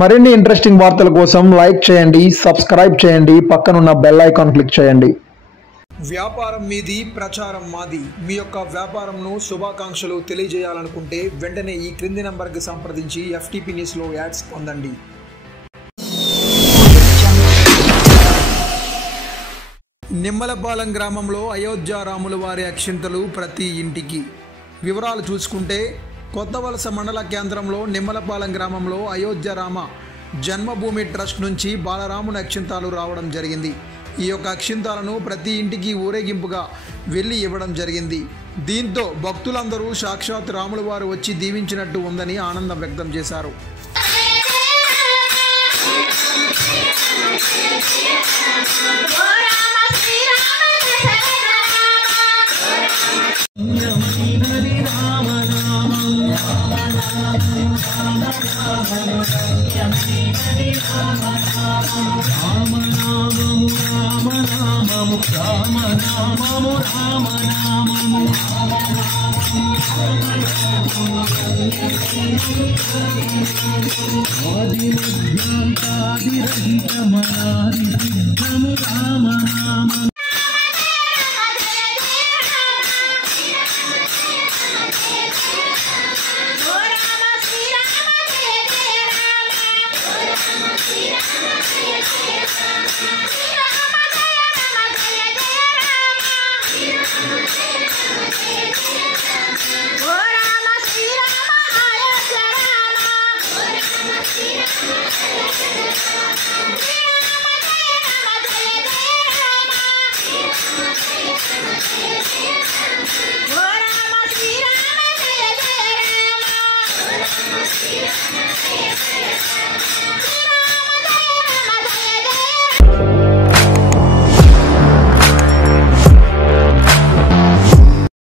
మరిన్ని ఇంట్రెస్టింగ్ వార్తల కోసం లైక్ చేయండి, సబ్స్క్రైబ్ చేయండి, పక్కనున్న బెల్ ఐకాన్ క్లిక్ చేయండి. వ్యాపారం మీది, ప్రచారం మాది. మీ యొక్క వ్యాపారంను శుభాకాంక్షలు తెలియజేయాలనుకుంటే వెంటనే ఈ క్రింది నంబర్కి సంప్రదించి ఎఫ్టీపీ న్యూస్లో యాడ్స్ పొందండి. నిమ్మలపాలెం గ్రామంలో అయోధ్య రాముల వారి అక్షింతలు ప్రతి ఇంటికి. వివరాలు చూసుకుంటే కొత్తవలస మండల కేంద్రంలో నిమ్మలపాలెం గ్రామంలో అయోధ్య రామ జన్మభూమి ట్రస్ట్ నుంచి బాలరాముని అక్షింతాలు రావడం జరిగింది. ఈ యొక్క అక్షింతాలను ప్రతి ఇంటికి ఊరేగింపుగా వెళ్ళి ఇవ్వడం జరిగింది. దీంతో భక్తులందరూ సాక్షాత్ రాముల వారు వచ్చి దీవించినట్టు ఉందని ఆనందం వ్యక్తం చేశారు. Ram